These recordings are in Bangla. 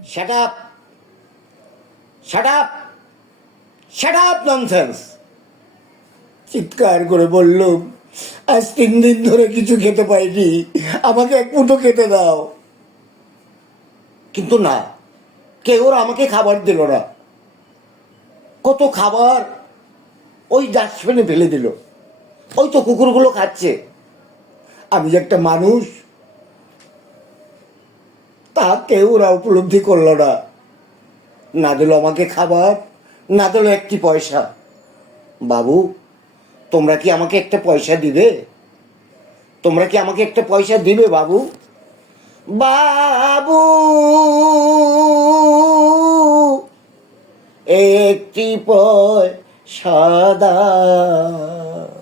Shut up, shut up, shut up nonsense. চিৎকার করে বললুম, আজ 3 দিন ধরে কিছু খেতে পাইনি, আমাকে এক মুঠো খেতে দাও। কিন্তু না, কেউ আমাকে খাবার দিল না। কত খাবার ওই ডাস্টবিনে ফেলে দিল, ওই তো কুকুরগুলো খাচ্ছে। আমি যে একটা মানুষ তা কেউ ওরা উপলব্ধি করলো না। না দিল আমাকে খাবার, না দিল একটি পয়সা। বাবু, তোমরা কি আমাকে একটা পয়সা দিবে? তোমরা কি আমাকে একটা পয়সা দিবে বাবু? বাবু, একটি পয়সা দাও,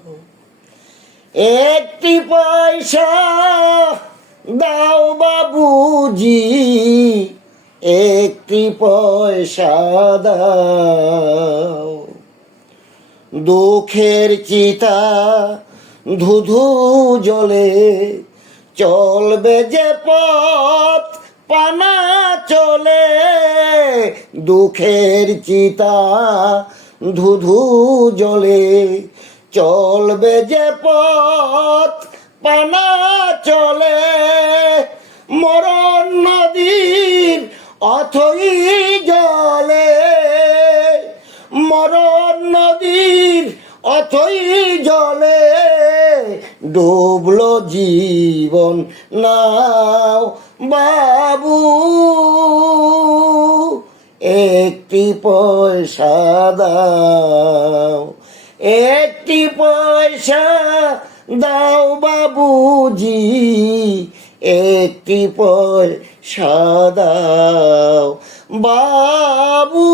একটি পয়সা দাও বাবুজি, একটি পয়সা দাও। দুঃখের চিতা ধুধু জলে চলবে যে পথ পানা চলে। দুঃখের চিতা ধুধু জলে চলবে যে পথ পানা চলে। মরণ নদীর অথই জলে, মরণ নদীর অথই জলে ডুবলো জীবন নাও বাবু, একটি পয়সা দাও, একটি পয়সা দাও বাবুজি, একটি পয়সা দাও বাবু।